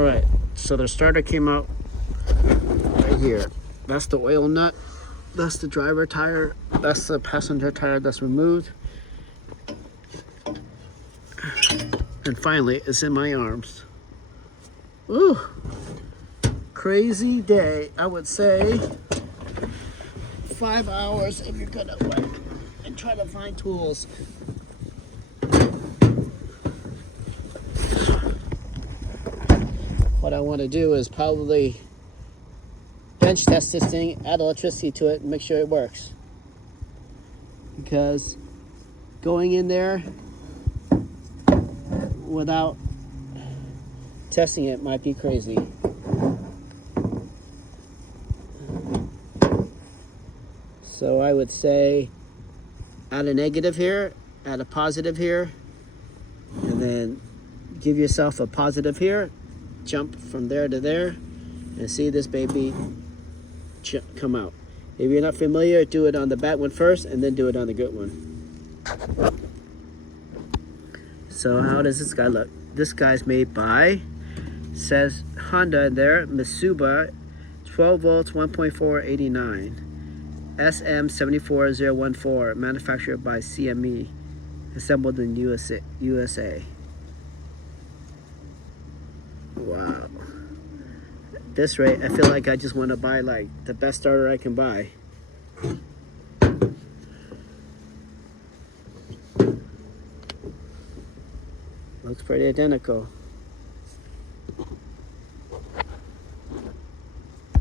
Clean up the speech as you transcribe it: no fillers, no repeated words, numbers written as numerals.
Alright, so the starter came out right here. That's the oil nut. That's the driver tire. That's the passenger tire that's removed. And finally, it's in my arms. Ooh, crazy day. I would say 5 hours if you're gonna work and try to find tools. What I want to do is probably bench test this thing, add electricity to it, and make sure it works. Because going in there without testing it might be crazy. So I would say add a negative here, add a positive here, and then give yourself a positive here, jump from there to there, and see this baby come out. If you're not familiar, do it on the bad one first and then do it on the good one. So how does this guy look? This guy's made by, says Honda in there, Mitsuba, 12 volts, 1.489. SM74014, manufactured by CME, assembled in USA. Wow. At this rate, I feel like I just want to buy like the best starter I can buy. Looks pretty identical.